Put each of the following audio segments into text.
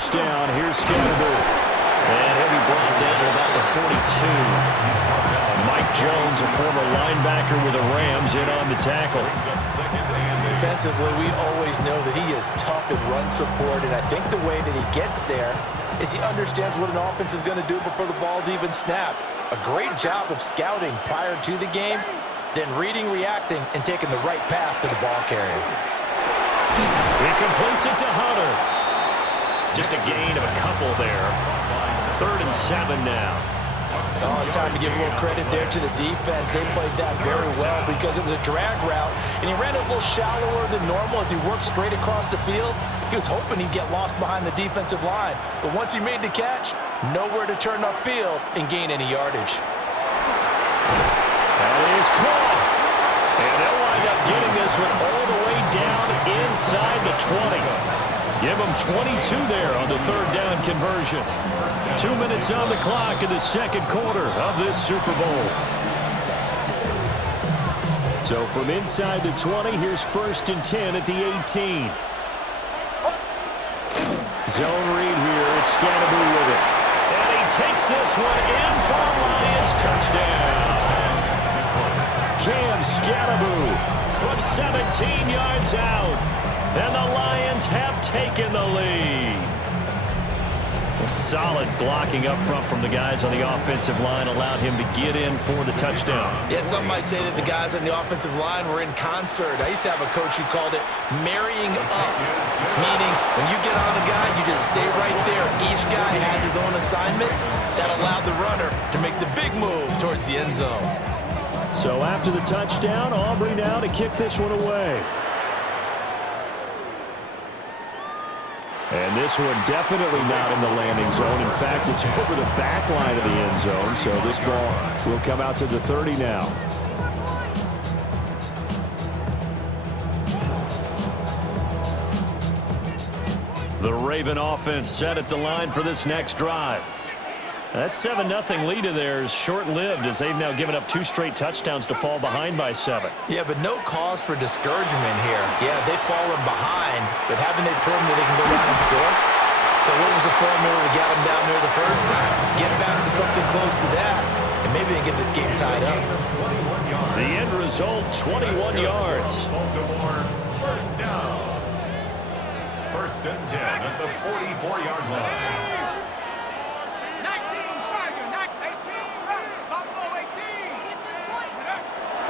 first down. Here's Scatterby. And he'll be brought down at about the 42. Mike Jones, a former linebacker with the Rams, in on the tackle. Defensively, we always know that he is tough in run support, and I think the way that he gets there is he understands what an offense is going to do before the ball's even snapped. A great job of scouting prior to the game, then reading, reacting, and taking the right path to the ball carrier. He completes it to Hunter. Just a gain of a couple there. 3rd and 7 now. Oh, it's time to give a little credit there to the defense. They played that very well because it was a drag route, and he ran it a little shallower than normal as he worked straight across the field. He was hoping he'd get lost behind the defensive line, but once he made the catch, nowhere to turn upfield and gain any yardage. That is caught. And they'll wind up getting this one all the way down inside the 20. Give them 22 there on the 3rd down conversion. 2 minutes on the clock in the second quarter of this Super Bowl. So from inside the 20, here's 1st and 10 at the 18. Zone read here. It's Scatterby with it. And he takes this one in for a Lions touchdown. Cam Scatterby from 17 yards out. And the Lions have taken the lead. A solid blocking up front from the guys on the offensive line allowed him to get in for the touchdown. Yeah, some might say that the guys on the offensive line were in concert. I used to have a coach who called it marrying up, meaning when you get on a guy, you just stay right there. Each guy has his own assignment. That allowed the runner to make the big move towards the end zone. So after the touchdown, Aubrey now to kick this one away. And this one definitely not in the landing zone. In fact, it's over the back line of the end zone. So this ball will come out to the 30 now. The Raven offense set at the line for this next drive. That 7-0 lead of theirs short-lived as they've now given up 2 straight touchdowns to fall behind by 7. Yeah, but no cause for discouragement here. Yeah, they've fallen behind, but haven't they proven that they can go down and score? So what was the formula that got them down there the first time? Get back to something close to that, and maybe they get this game tied up. The end result, 21 yards. First down. 1st and 10 at the 44-yard line.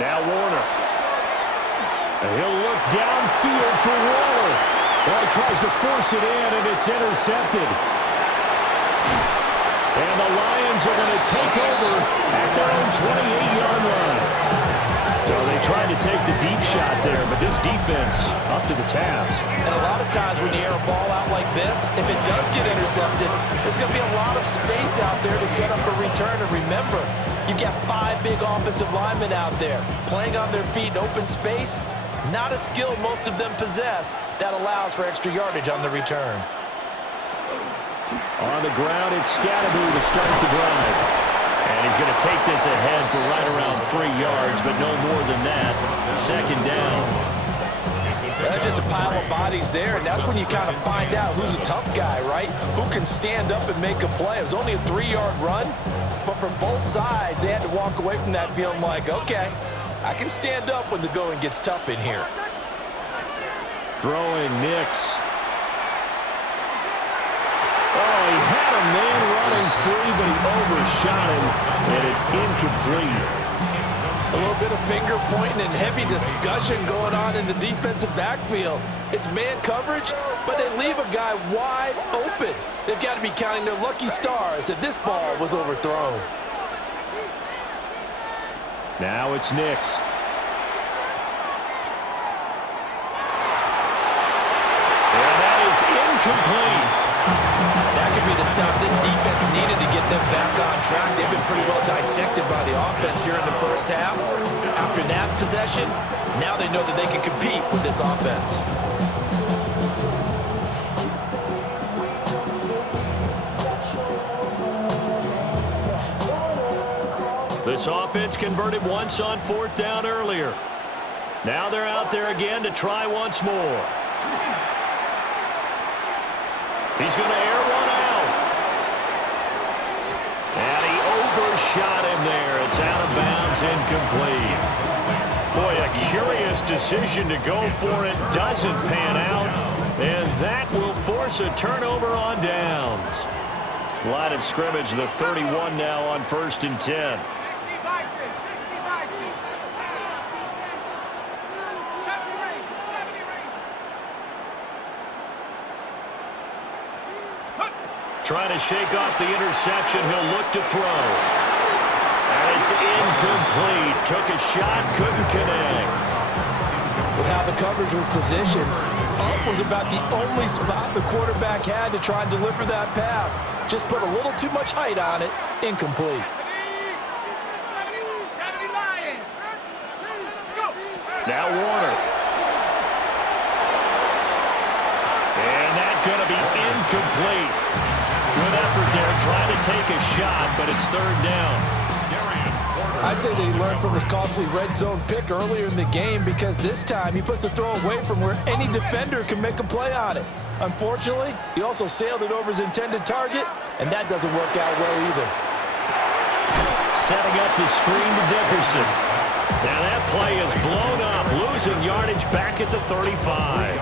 Now Warner. And he'll look downfield for Waller. Well, he tries to force it in, and it's intercepted. And the Lions are going to take over at their own 28-yard line. So they tried to take the deep shot there, but this defense up to the task. And a lot of times when you air a ball out like this, if it does get intercepted, there's going to be a lot of space out there to set up a return. And remember, you've got 5 big offensive linemen out there playing on their feet in open space. Not a skill most of them possess that allows for extra yardage on the return. On the ground, it's Scatterby to start the drive. And he's going to take this ahead for right around 3 yards, but no more than that. 2nd down. There's just a pile of bodies there, and that's when you kind of find out who's a tough guy, right? Who can stand up and make a play. It was only a 3-yard run, but for both sides, they had to walk away from that feeling like, okay, I can stand up when the going gets tough in here. Throwing Nix. Oh, he had a man running free, but he overshot him, and it's incomplete. A little bit of finger pointing and heavy discussion going on in the defensive backfield. It's man coverage, but they leave a guy wide open. They've got to be counting their lucky stars that this ball was overthrown. Now it's Nix. And that is incomplete. That could be the stop this defense needed to get them back on track. They've been pretty well dissected by the offense here in the first half. After that possession, now they know that they can compete with this offense. This offense converted once on 4th down earlier. Now they're out there again to try once more. He's going to air shot in there. It's out of bounds, incomplete. Boy, a curious decision to go for it. Doesn't pan out. And that will force a turnover on downs. Line of scrimmage, the 31 now on 1st and 10. Trying to shake off the interception. He'll look to throw. And it's incomplete. Took a shot, couldn't connect. With how the coverage was positioned, up was about the only spot the quarterback had to try and deliver that pass. Just put a little too much height on it. Incomplete. Now Warner. And that's going to be incomplete. Good effort there, trying to take a shot, but it's 3rd down. I'd say that he learned from his costly red zone pick earlier in the game, because this time he puts the throw away from where any defender can make a play on it. Unfortunately, he also sailed it over his intended target, and that doesn't work out well either. Setting up the screen to Dickerson. Now that play is blown up, losing yardage back at the 35.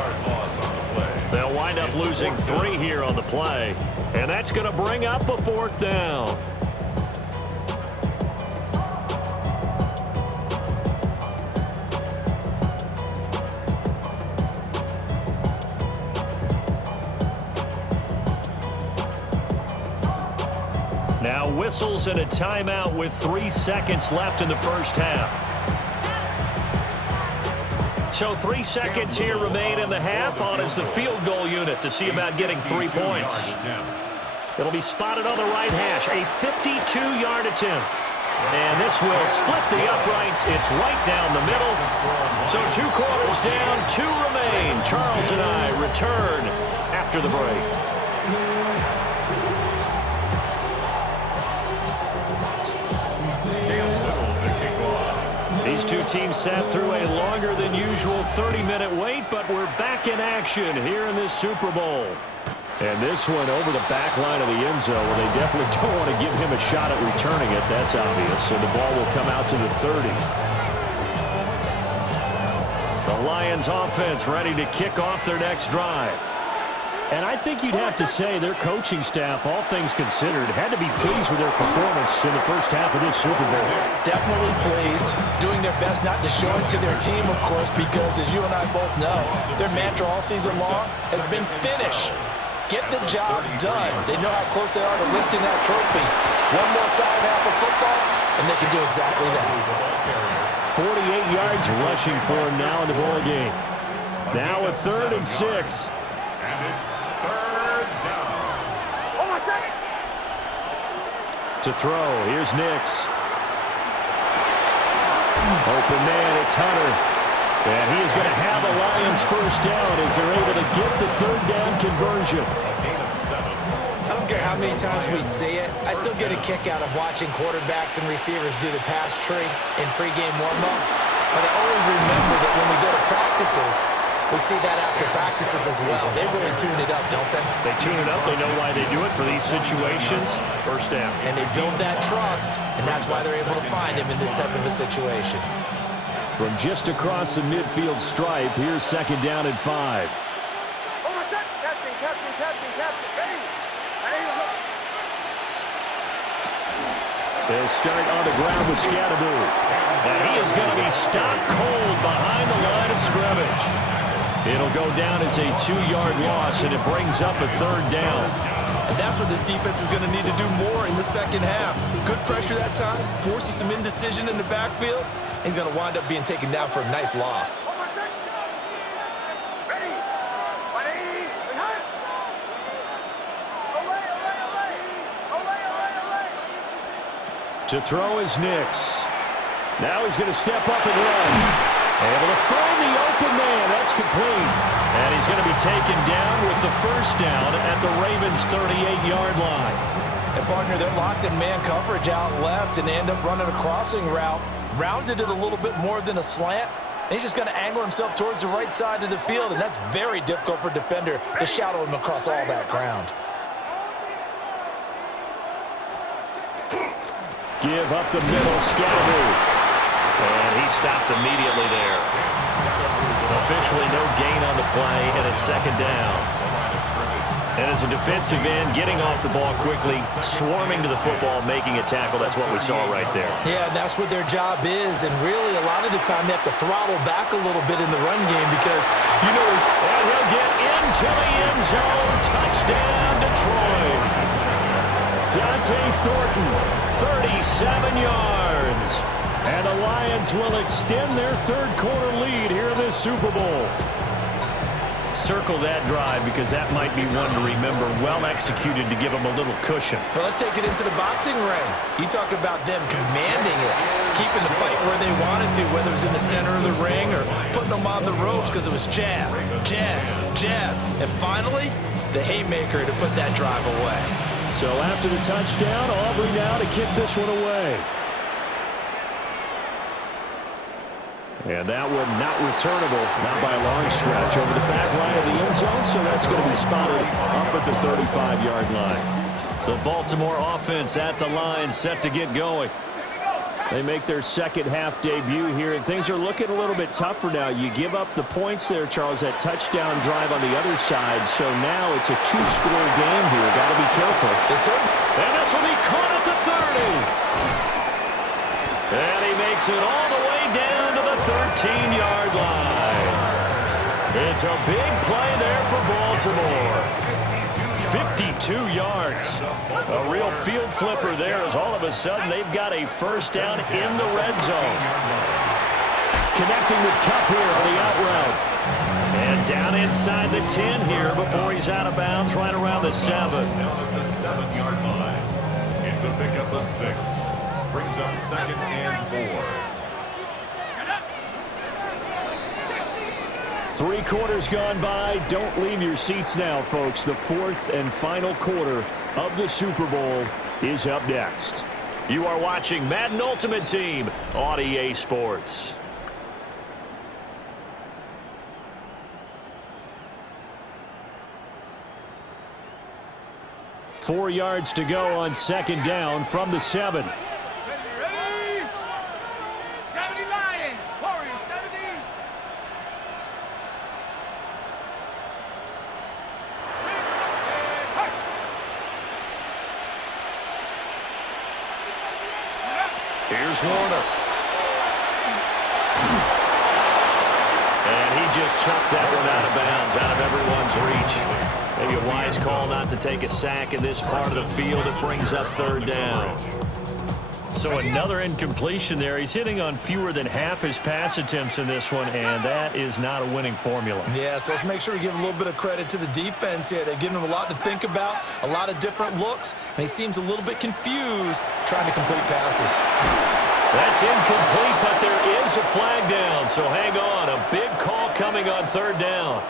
They'll wind up losing 3 here on the play, and that's going to bring up a 4th down. Now whistles and a timeout with 3 seconds left in the first half. So 3 seconds here remain in the half. On is the field goal unit to see about getting 3 points. It'll be spotted on the right hash. A 52-yard attempt. And this will split the uprights. It's right down the middle. So 2 quarters down, 2 remain. Charles and I return after the break. These two teams sat through a longer than usual 30-minute wait, but we're back in action here in this Super Bowl. And this one over the back line of the end zone, where they definitely don't want to give him a shot at returning it. That's obvious. So the ball will come out to the 30. The Lions offense ready to kick off their next drive. And I think you'd have to say their coaching staff, all things considered, had to be pleased with their performance in the first half of this Super Bowl. Definitely pleased. Doing their best not to show it to their team, of course, because as you and I both know, their mantra all season long has been finish. Get the job done. They know how close they are to lifting that trophy. One more side half of football, and they can do exactly that. 48 yards rushing for him now in the ball game. Now a 3rd and 6. And it's 3rd down. To throw, here's Nix. Open man, it's Hunter. And he is going to have the Lions first down as they're able to get the 3rd down conversion. I don't care how many times we see it. I still get a kick out of watching quarterbacks and receivers do the pass tree in pregame warm-up. But I always remember that when we go to practices, we see that after practices as well. They really tune it up, don't they? They tune it up. They know why they do it for these situations. First down. And they build that trust, and that's why they're able to find him in this type of a situation. From just across the midfield stripe, here's 2nd down and 5. They'll start on the ground with Scatteroo. And he is going to be stopped cold behind the line of scrimmage. It'll go down as a 2-yard loss, and it brings up a 3rd down. And that's what this defense is going to need to do more in the second half. Good pressure that time, forces some indecision in the backfield. He's going to wind up being taken down for a nice loss. To throw is Nix. Now he's going to step up and run. Able to find the open man. That's complete. And he's going to be taken down with the first down at the Ravens' 38-yard line. And partner, they're locked in man coverage out left, and they end up running a crossing route. Rounded it a little bit more than a slant. And he's just going to angle himself towards the right side of the field, and that's very difficult for a defender to shadow him across all that ground. Give up the middle, Scatterboo. And he stopped immediately there. Officially no gain on the play, and it's second down. And as a defensive end, getting off the ball quickly, swarming to the football, making a tackle, that's what we saw right there. Yeah, that's what their job is, and really a lot of the time they have to throttle back a little bit in the run game because, you know... And he'll get into the end zone. Touchdown, Detroit. Dante Thornton, 37 yards. And the Lions will extend their third-quarter lead here in this Super Bowl. Circle that drive because that might be one to remember. Well executed to give them a little cushion. Well, let's take it into the boxing ring. You talk about them commanding it, keeping the fight where they wanted to, whether it was in the center of the ring or putting them on the ropes because it was jab, jab, jab. And finally, the haymaker to put that drive away. So after the touchdown, Aubrey now to kick this one away. And that one not returnable, not by a long stretch, over the back line of the end zone, so that's going to be spotted up at the 35-yard line. The Baltimore offense at the line, set to get going. They make their second-half debut here, and things are looking a little bit tougher now. You give up the points there, Charles, that touchdown drive on the other side, so now it's a two-score game here. Got to be careful. And this will be caught at the 30. And he makes it all the way down to the 13-yard line. It's a big play there for Baltimore. 52 yards. A real field flipper there as all of a sudden they've got a first down in the red zone. Connecting with Kupp here on the out route. And down inside the 10 here before he's out of bounds right around the 7. Down at the 7-yard line. It's a pickup of 6. Brings up second and 4. 3 quarters gone by. Don't leave your seats now, folks. The fourth and final quarter of the Super Bowl is up next. You are watching Madden Ultimate Team on EA Sports. Four yards to go on second down from the 7. Here's Warner. And he just chucked that one out of bounds, out of everyone's reach. Maybe a wise call not to take a sack in this part of the field. It brings up third down. So another incompletion there. He's hitting on fewer than half his pass attempts in this one, and that is not a winning formula. Yeah, so let's make sure we give a little bit of credit to the defense here. They've given him a lot to think about, a lot of different looks, and he seems a little bit confused trying to complete passes. That's incomplete, but there is a flag down, so hang on. A big call coming on third down.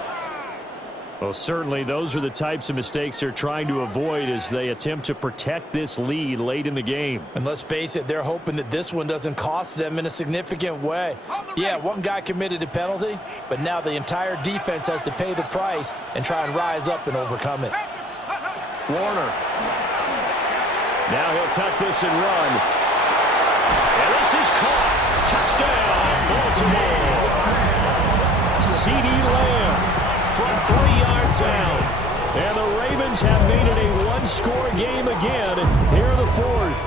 Well, certainly those are the types of mistakes they're trying to avoid as they attempt to protect this lead late in the game. And let's face it, they're hoping that this one doesn't cost them in a significant way. Yeah, one guy committed a penalty, but now the entire defense has to pay the price and try and rise up and overcome it. Warner. Now he'll tuck this and run. And this is caught. Touchdown, Baltimore. CeeDee Lamb from 3 yards out. And the Ravens have made it a one-score game again here in the fourth.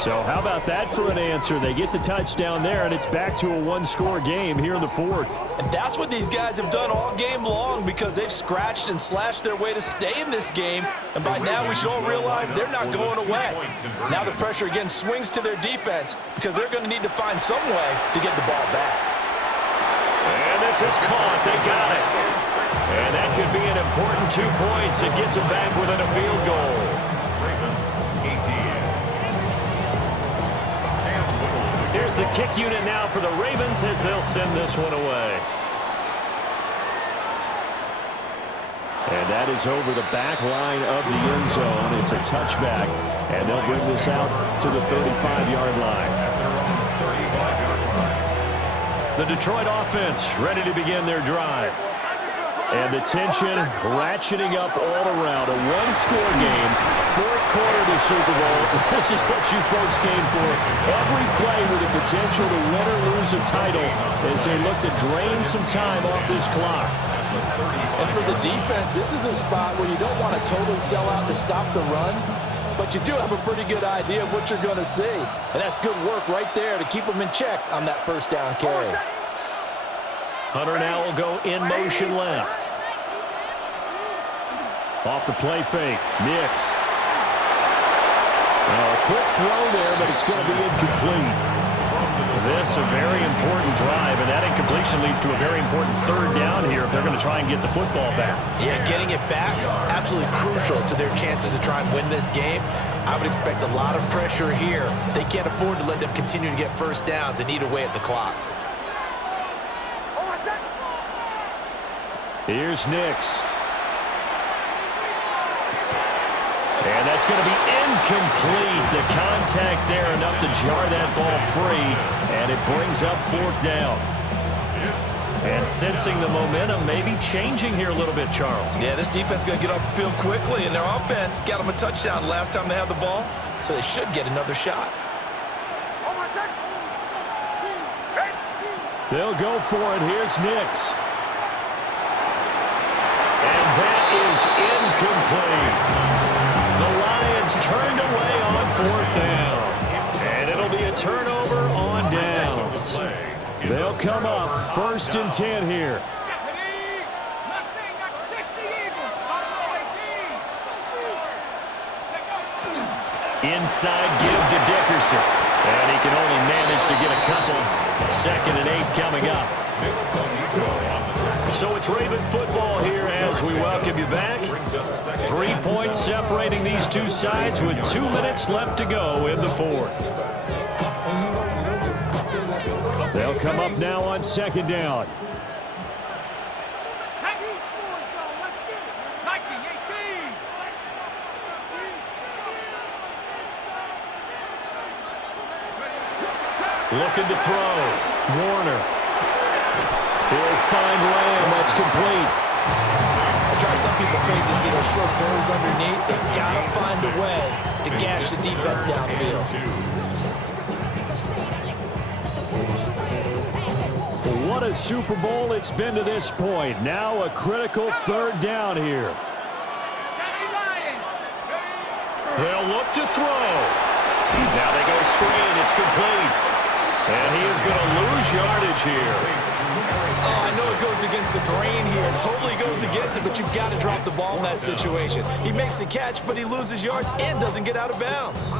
So how about that for an answer? They get the touchdown there, and it's back to a one-score game here in the fourth. And that's what these guys have done all game long because they've scratched and slashed their way to stay in this game. And by now we should all realize they're not going away. Now the pressure again swings to their defense because they're going to need to find some way to get the ball back. And this is caught. They got it. And that could be an important 2 points. It gets them back within a field goal. Here's the kick unit now for the Ravens as they'll send this one away. And that is over the back line of the end zone. It's a touchback, and they'll bring this out to the 35-yard line. The Detroit offense ready to begin their drive. And the tension ratcheting up all around. A one-score game. Fourth quarter of the Super Bowl. This is what you folks came for. Every play with the potential to win or lose a title as they look to drain some time off this clock. And for the defense, this is a spot where you don't want to totally sell out to stop the run, but you do have a pretty good idea of what you're going to see. And that's good work right there to keep them in check on that first down carry. Hunter now will go in motion left. Off the play fake. Nix. A quick throw there, but it's going to be incomplete. This a very important drive, and that incompletion leads to a very important third down here if they're going to try and get the football back. Yeah, getting it back, absolutely crucial to their chances to try and win this game. I would expect a lot of pressure here. They can't afford to let them continue to get first downs and eat away at the clock. Here's Nix. And that's going to be incomplete. The contact there enough to jar that ball free, and it brings up fourth down. And sensing the momentum maybe changing here a little bit, Charles. Yeah, this defense is going to get off the field quickly, and their offense got them a touchdown last time they had the ball, so they should get another shot. They'll go for it. Here's Nix. And that is incomplete. The Lions turned away on fourth down. And it'll be a turnover on downs. They'll come up first and 10 here. Inside give to Dickerson. And he can only manage to get a couple. 2nd and 8 coming up. So it's Raven football here as we welcome you back. 3 points separating these two sides with 2 minutes left to go in the fourth. They'll come up now on 2nd down. Looking to throw. Warner. He'll find Lamb. That's complete. I drive some people crazy to see those short throws underneath. They've got to find a way to gash the defense downfield. What a Super Bowl it's been to this point. Now a critical third down here. They'll look to throw. Now they go screen. It's complete. And he is going to lose yardage here. Oh, I know it goes against the grain here. Totally goes against it, but you've got to drop the ball in that situation. He makes a catch, but he loses yards and doesn't get out of bounds.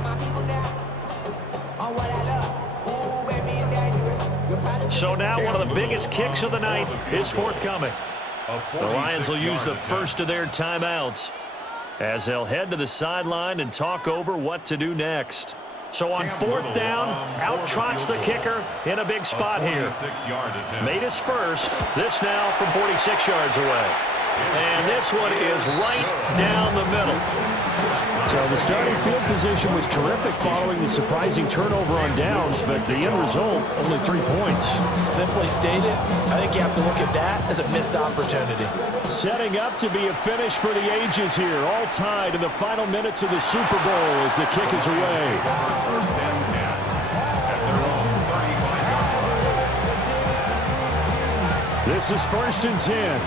So now one of the biggest kicks of the night is forthcoming. The Lions will use the first of their timeouts as they'll head to the sideline and talk over what to do next. So on fourth down, out trots the kicker in a big spot here. Made his first. This now from 46 yards away. And this one is right down the middle. So the starting field position was terrific following the surprising turnover on downs, but the end result, only 3 points. Simply stated, I think you have to look at that as a missed opportunity. Setting up to be a finish for the ages here, all tied in the final minutes of the Super Bowl as the kick is away. First and 10 at their own 35-yard line. This is 1st and 10.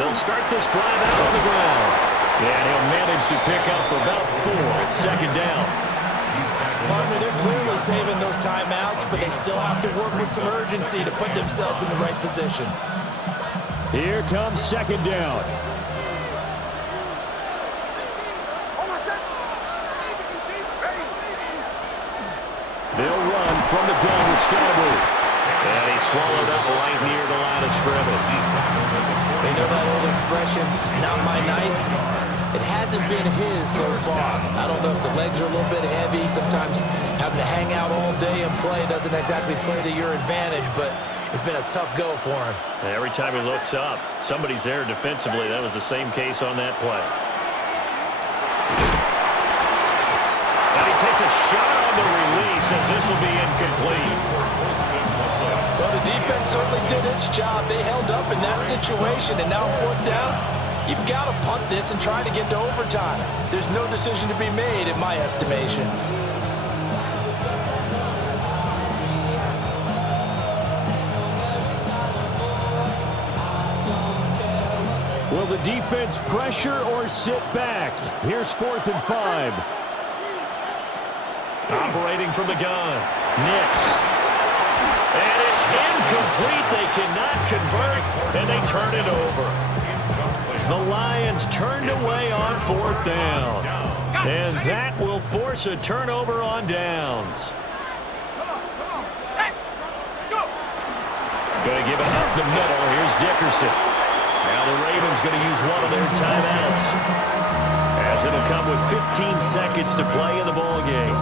They'll start this drive out on the ground. And he'll manage to pick up about 4 at 2nd down. Partner, they're clearly saving those timeouts, but they still have to work with some urgency to put themselves in the right position. Here comes 2nd down. They'll run from the gun with Scatterby. And he's swallowed up right near the line of scrimmage. They know that old expression, it's not my night. It hasn't been his so far. I don't know if the legs are a little bit heavy. Sometimes having to hang out all day and play doesn't exactly play to your advantage, but it's been a tough go for him. And every time he looks up, somebody's there defensively. That was the same case on that play. And he takes a shot on the release as this will be incomplete. Well, the The defense certainly did its job. They held up in that situation, and now fourth down, you've got to punt this and try to get to overtime. There's no decision to be made in my estimation. Will the defense pressure or sit back? Here's 4th and 5. Operating from the gun. Nix. And it's incomplete. They cannot convert, and they turn it over. The Lions turned away on 4th down. And that will force a turnover on downs. Going to give it up the middle. Here's Dickerson. Now the Ravens going to use one of their timeouts, as it'll come with 15 seconds to play in the ball game.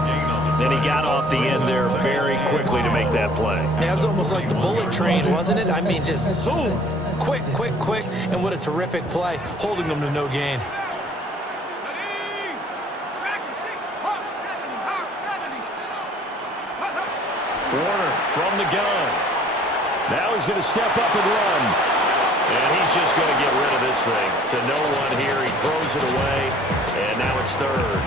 And he got off the end there very quickly to make that play. Yeah, it was almost like the bullet train, wasn't it? I mean, just zoom, quick, quick, quick, and what a terrific play, holding them to no gain. Warner from the gun. Now he's going to step up and run. And he's just going to get rid of this thing to no one here. He throws it away, and now it's 3rd.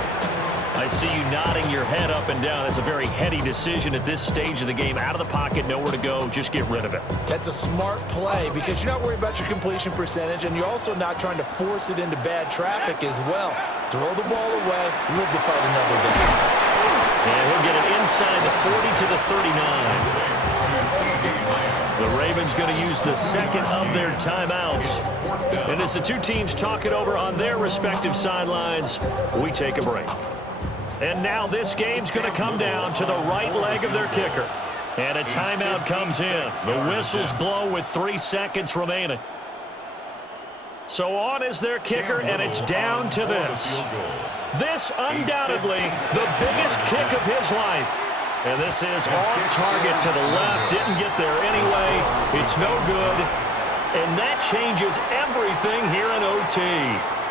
I see you nodding your head up and down. It's a very heady decision at this stage of the game. Out of the pocket, nowhere to go. Just get rid of it. That's a smart play because you're not worried about your completion percentage, and you're also not trying to force it into bad traffic as well. Throw the ball away, live to fight another day. And he'll get it inside the 40 to the 39. The Ravens going to use the second of their timeouts. And as the two teams talk it over on their respective sidelines, we take a break. And now this game's going to come down to the right leg of their kicker. And a timeout comes in. The whistles blow with 3 seconds remaining. So on is their kicker, and it's down to this. This undoubtedly the biggest kick of his life. And this is off target to the left. Didn't get there anyway. It's no good. And that changes everything here in OT.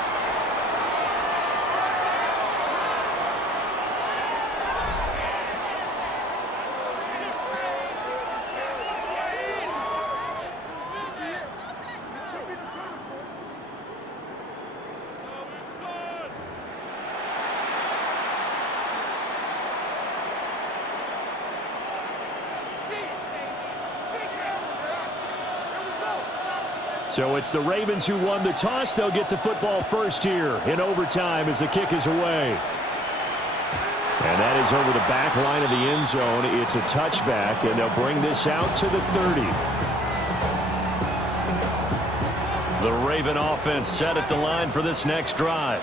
So it's the Ravens who won the toss. They'll get the football first here in overtime as the kick is away. And that is over the back line of the end zone. It's a touchback, and they'll bring this out to the 30. The Raven offense set at the line for this next drive.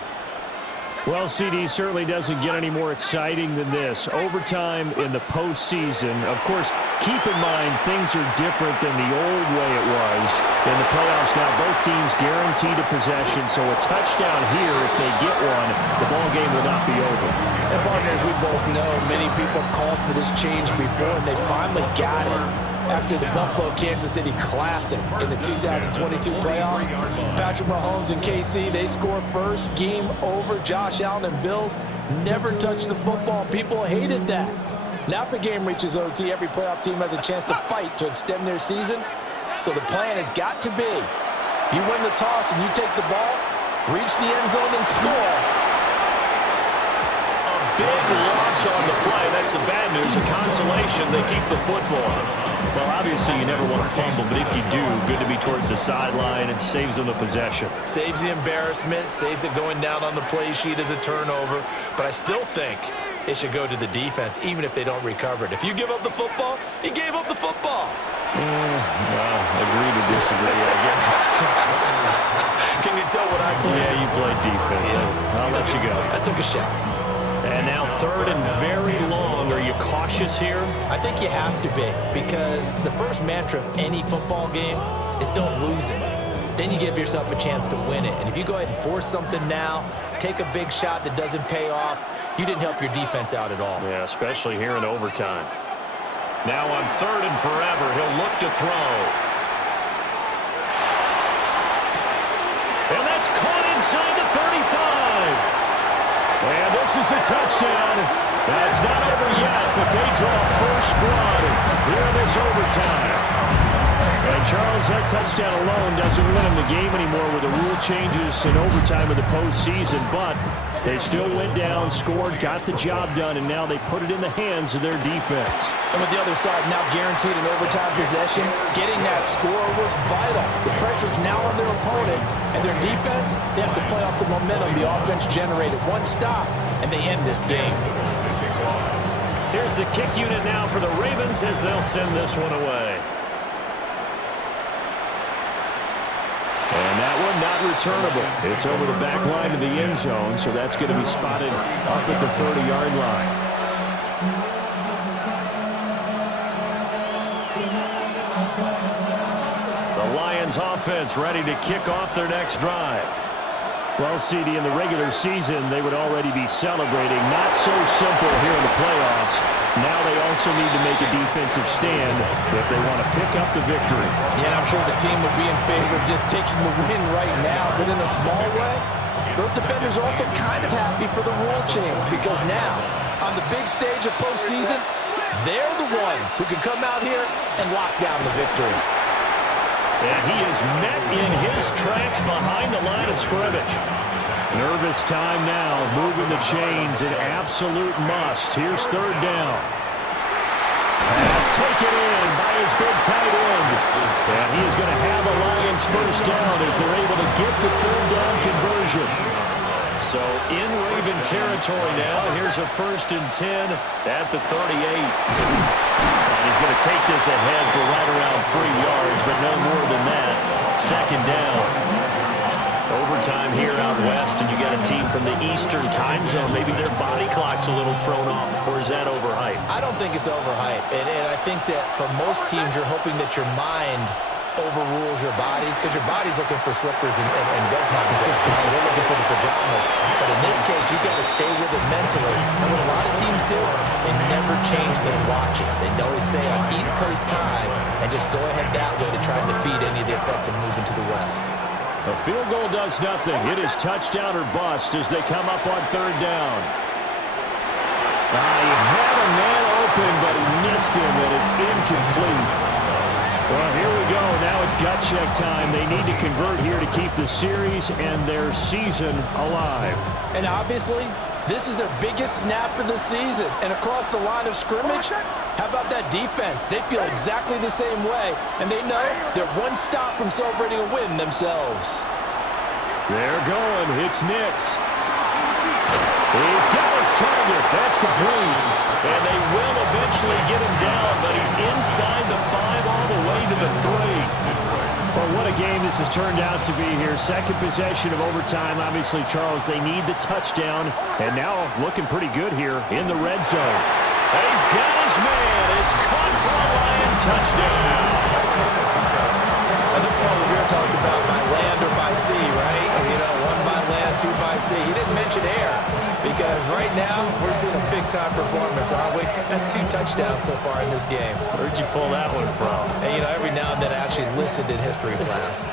Well, CD, certainly doesn't get any more exciting than this. Overtime in the postseason. Of course, keep in mind things are different than the old way it was. In the playoffs now, both teams guaranteed a possession, so a touchdown here, if they get one, the ball game will not be over. And partners, we both know many people called for this change before, and they finally got it. After the Buffalo-Kansas City Classic in the 2022 playoffs, Patrick Mahomes and KC, they score first. Game over. Josh Allen and Bills never touched the football. People hated that. Now if the game reaches OT, every playoff team has a chance to fight to extend their season. So the plan has got to be, if you win the toss and you take the ball, reach the end zone and score. Big loss on the play. That's the bad news. A consolation, they keep the football. Well, obviously, you never want to fumble, but if you do, good to be towards the sideline. It saves them the possession. Saves the embarrassment, saves it going down on the play sheet as a turnover. But I still think it should go to the defense, even if they don't recover it. If you give up the football, you gave up the football. Well, agree to disagree, I guess. Can you tell what I played? Yeah, you played defense. Yeah. I'll let you go. I took a shot. And now 3rd and very long. Are you cautious here? I think you have to be, because the first mantra of any football game is don't lose it. Then you give yourself a chance to win it. And if you go ahead and force something now, take a big shot that doesn't pay off, you didn't help your defense out at all. Yeah, especially here in overtime. Now on 3rd and forever, he'll look to throw. And that's caught inside the 35. And this is a touchdown. Now, it's not over yet, but they draw first blood here in this overtime. And Charles, that touchdown alone doesn't win them the game anymore with the rule changes in overtime of the postseason, but they still went down, scored, got the job done, and now they put it in the hands of their defense. And with the other side now guaranteed an overtime possession, getting that score was vital. The pressure's now on their opponent, and their defense, they have to play off the momentum the offense generated. One stop, and they end this game. Here's the kick unit now for the Ravens as they'll send this one away. And that one not returnable. It's over the back line of the end zone, so that's going to be spotted up at the 30-yard line. The Lions offense ready to kick off their next drive. Well, CD, in the regular season, they would already be celebrating. Not so simple here in the playoffs. Now they also need to make a defensive stand if they want to pick up the victory. Yeah, I'm sure the team would be in favor of just taking the win right now, but in a small way, those defenders are also kind of happy for the rule change because now, on the big stage of postseason, they're the ones who can come out here and lock down the victory. And he is met in his tracks behind the line of scrimmage. Nervous time now, moving the chains, an absolute must. Here's third down. Pass taken in by his big tight end. And he is going to have a Lions first down as they're able to get the third down conversion. So in Raven territory now, here's a 1st and 10 at the 38. And he's going to take this ahead for right around 3 yards, but no more than that. 2nd down. Overtime here out west, and you got a team from the Eastern time zone. Maybe their body clock's a little thrown off, or is that overhyped? I don't think it's overhyped, and I think that for most teams, you're hoping that your mind overrules your body because your body's looking for slippers and bedtime clothes. They're looking for the pajamas. But in this case, you've got to stay with it mentally. And what a lot of teams do, they never change their watches. They always say on East Coast time and just go ahead that way to try and defeat any of the effects of moving to the West. A field goal does nothing. It is touchdown or bust as they come up on 3rd down. He had a man open, but he missed him, and it's incomplete. Well, here we go. Now it's gut check time. They need to convert here to keep the series and their season alive. And obviously, this is their biggest snap of the season. And across the line of scrimmage, how about that defense? They feel exactly the same way, and they know they're one stop from celebrating a win themselves. They're going. It's Nix. He's got his target. That's complete. And they will eventually get him down, but he's inside the 5 all the way to the 3. Well, what a game this has turned out to be here. 2nd possession of overtime. Obviously, Charles, they need the touchdown. And now looking pretty good here in the red zone. He's got his man. It's caught for a Lion touchdown. I know Paul Revere talked about by land or by sea, right? You know, 1 by land, 2 by sea. He didn't mention air because right now we're seeing a big-time performance, aren't we? That's 2 touchdowns so far in this game. Where'd you pull that one from? And, you know, every now and then I actually listened in history class.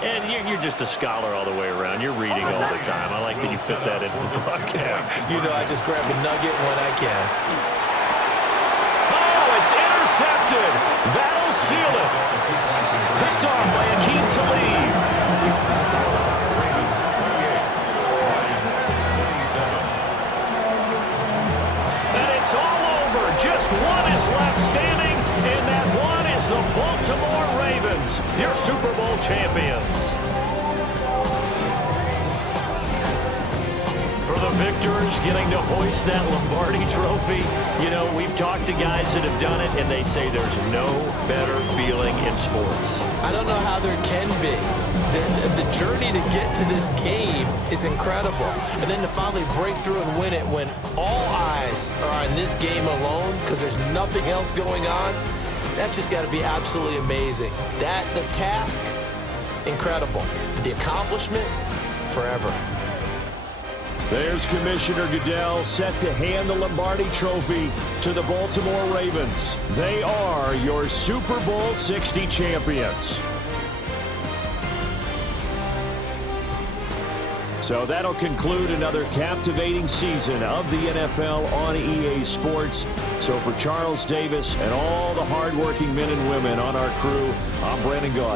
And you're just a scholar all the way around. You're reading all the time. I like that you fit that into the broadcast. You know, I just grab a nugget when I can. Oh, it's intercepted. That'll seal it. Picked off by Akeem Talib. And it's all over. Just one is left standing, and that one is the Baltimore Ravens, your Super Bowl champions. For the victors, getting to hoist that Lombardi trophy. You know, we've talked to guys that have done it, and they say there's no better feeling in sports. I don't know how there can be. The journey to get to this game is incredible. And then to finally break through and win it when all eyes are on this game alone because there's nothing else going on, that's just got to be absolutely amazing. The task, incredible. The accomplishment, forever. There's Commissioner Goodell set to hand the Lombardi Trophy to the Baltimore Ravens. They are your Super Bowl 60 champions. So that'll conclude another captivating season of the NFL on EA Sports. So for Charles Davis and all the hardworking men and women on our crew, I'm Brandon Gaudin.